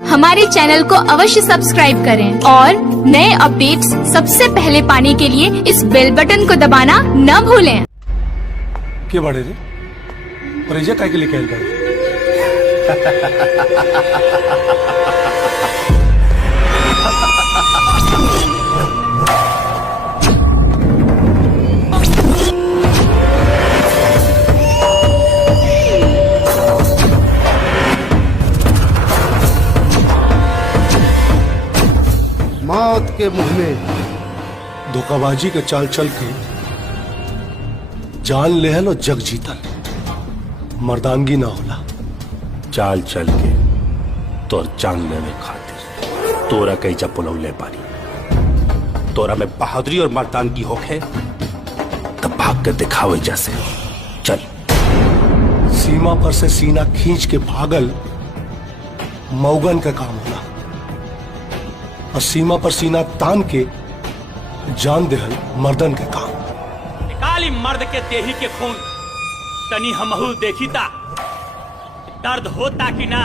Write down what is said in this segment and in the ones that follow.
हमारे चैनल को अवश्य सब्सक्राइब करें और नए अपडेट्स सबसे पहले पाने के लिए इस बेल बटन को दबाना न भूलें। के बड़े रे परिजय काय के लिए कहल गए मौत के मुंह में धोखाबाजी के चाल चल के जान लेहल और जग जीतल मर्दानगी ना होला। चाल चल के तोर जान लेने खातिर तोरा कैजा पुलौले पानी। तोरा में बहादुरी और मर्दानगी होखे तब भाग के दिखावे जैसे चल। सीमा पर से सीना खींच के भागल मौगन का काम होला और सीमा पर सीना तान के जान देहल मर्दन के काम। निकाली मर्द के देही के खून तनी हमहू देखीता दर्द होता कि ना।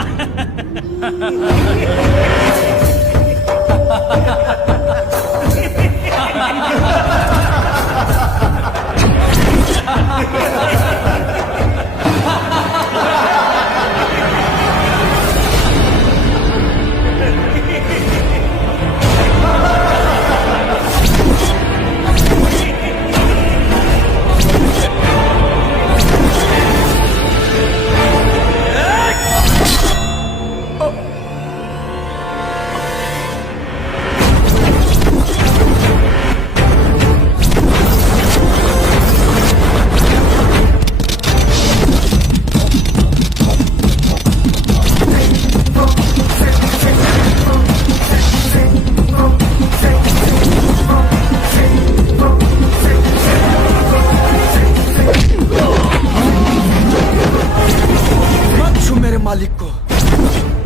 मालिक को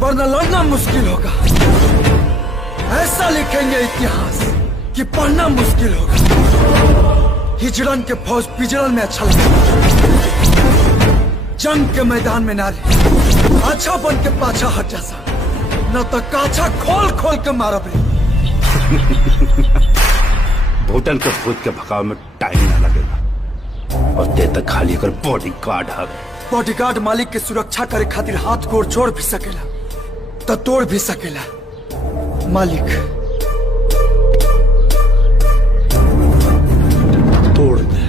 वरना लड़ना मुश्किल होगा। ऐसा लिखेंगे इतिहास कि पढ़ना मुश्किल होगा। हिजड़न के फौज पिजड़न में अच्छा लगता, जंग के मैदान में नारे अच्छा बन के पाछा हट जासा, न तो काछा खोल खोल के मारब रे। भूतन के भूत के भगाव में टाइम न लगेगा और ते तक खाली अगर बॉडी गार्ड हवे। बॉडीगार्ड मालिक के सुरक्षा करे खातिर हाथ गोड़ जोड़ भी सकेला तो तोड़ भी सकेला। मालिक तोड़ दे।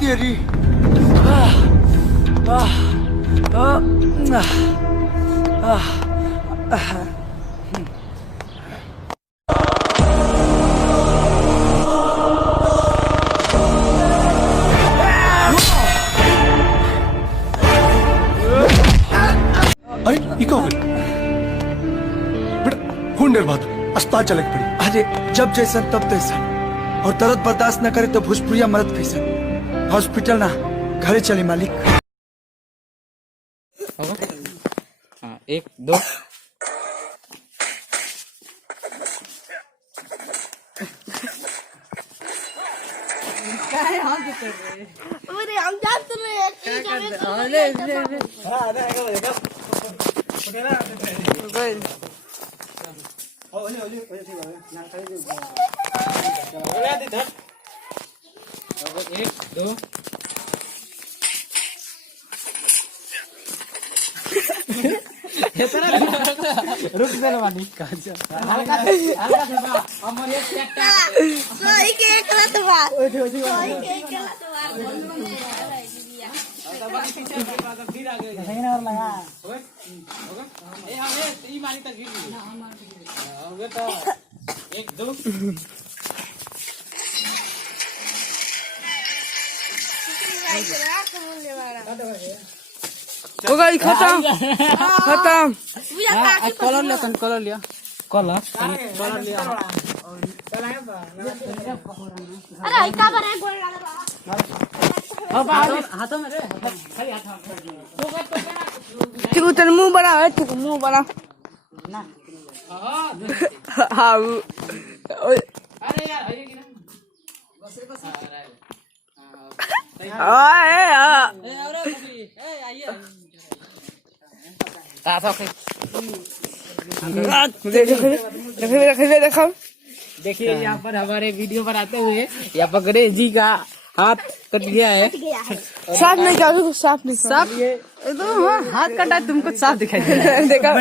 तेरी अरे ये क्या हो गया बेटा? खून डेर बात अस्पताल चले के पड़ी। अरे जब जैसन तब तैसन, और दर्द बर्दाश्त न करे तो भोजपुरिया मरद फैसन। हॉस्पिटल ना घरे चले मालिक। हाँ, एक दो एक दो रुक जा वाली काजा हल्का से बा हमर एक ट्रैक्टर सही के गलत बात ओए सही के गलत बात फिर आ गए सही ना और लगा होगा ए हमें ई मारी तक गिर गई हो गया तो एक दो हो गई खत्म खत्म। कलर लिया कलर लिया कलर लिया। अरे क्या करे गोल लगा हाथों में रे खाली हाथ तू तेरे मुंह बड़ा है, तू मुंह बड़ा ना। हाँ अरे यार है कि ना बस देखो देखिए यहाँ पर हमारे वीडियो बनाते हुए यहाँ पर गणेश जी का हाथ कट गया है। साफ नहीं क्या साफ नहीं साफ तो हाथ कटा तुमको साफ दिखाई दे रहा है। देखा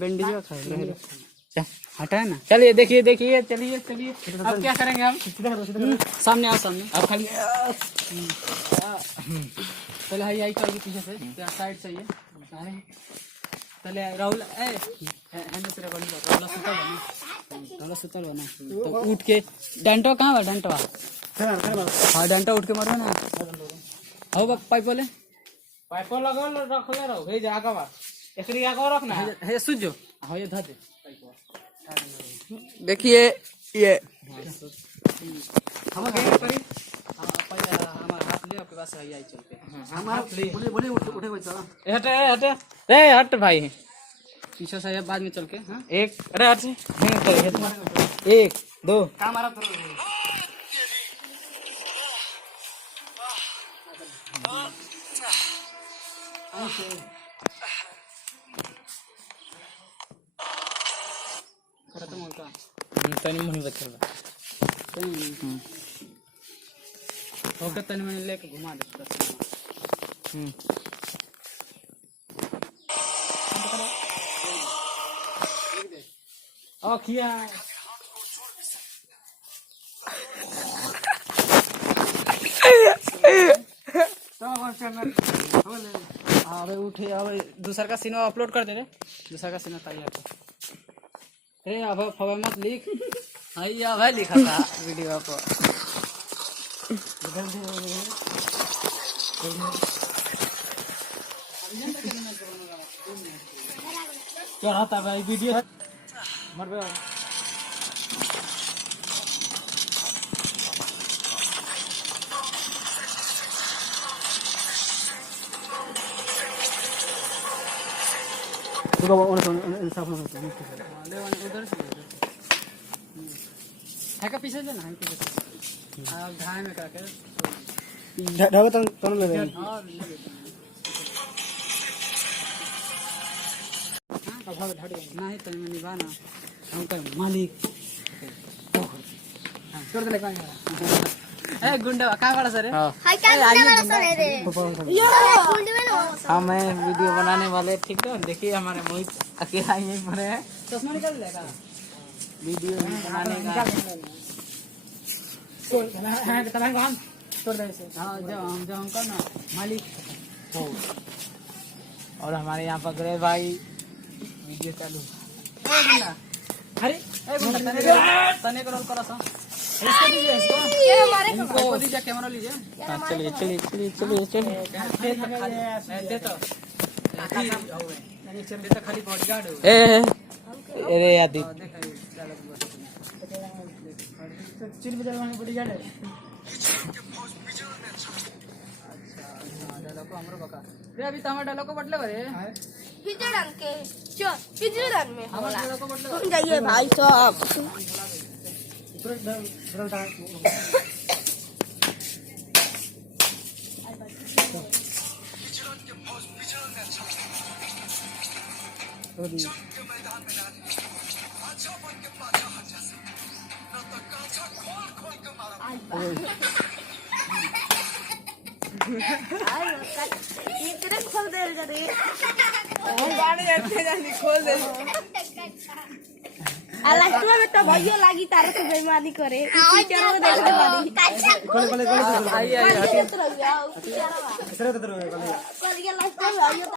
बैंडेज हटाए ना। चलिए देखिए देखिए चलिए चलिए अब क्या करेंगे हम। सामने आओ सामने अब खाली पहले हाई आई करोगे पीछे से साइड से ये पहले राहुल राहुल सुतल बना तो उठ के डंटो कहाँ बा डंटो हाँ डंटो उठ के मारो ना हो बा पाइप वाले पाइप लगा रख ले रहो हे जागा बा एकरी आगे रखना है सुजो हाँ ये धर दे देखिए ये हम क्या करें हमारा हाथ ले आपके पास आई चलते हम हाथ ले बोले उठे चला हट हट ए हट भाई पीछे से बाद में चल के हाँ एक अरे हट एक दो काम आ रहा खत्म होगा तनी मुनी बचल होगा तनी मुनी लेके घुमा दे। ओ किया अबे उठे अब दूसरा का सीन अपलोड कर दे रे दूसरा का सीन तैयार कर ए अब फवा मत लिख हां अब लिखा था वीडियो को क्या होता भाई वीडियो मर बे उधर है का पीछे से ना है पीछे से घाय में करके ढाबा तो ले ले नहीं तो मैं निभाना हम कर मालिक छोड़ दे ए गुंडा कहाँ खड़ा सर हाय क्या करना सर रे यो गुंडे में ना हम वीडियो बनाने वाले ठीक है देखिए हमारे मोहित अकेला ही बने हैं चश्मा निकाल लेगा वीडियो बनाने का छोड़ दे इसे हाँ जो हम करना मालिक हो और हमारे यहाँ पर गए भाई वीडियो चालू अरे तने करो करो सा इसको दीजिए इसको ये हमारे इनको दीजिए कैमरा लीजिए हाँ चलिए चलिए चलिए चलिए चलिए दे तो खाली बॉडीगार्ड हो अरे याद चिल बजा वाले बॉडीगार्ड है डायलॉग को हमरो बका रे अभी तमार डायलॉग को बटले बरे हिजड़न के चल हिजड़न में हमार डायलॉग को बटले तुम जाइए भाई साहब इतने खोल दे रे गाड़ी जाते खोल दे लास्ट में तो भइयो लागी तारे से बेईमानी करे टीचर को देखते बारी आई आई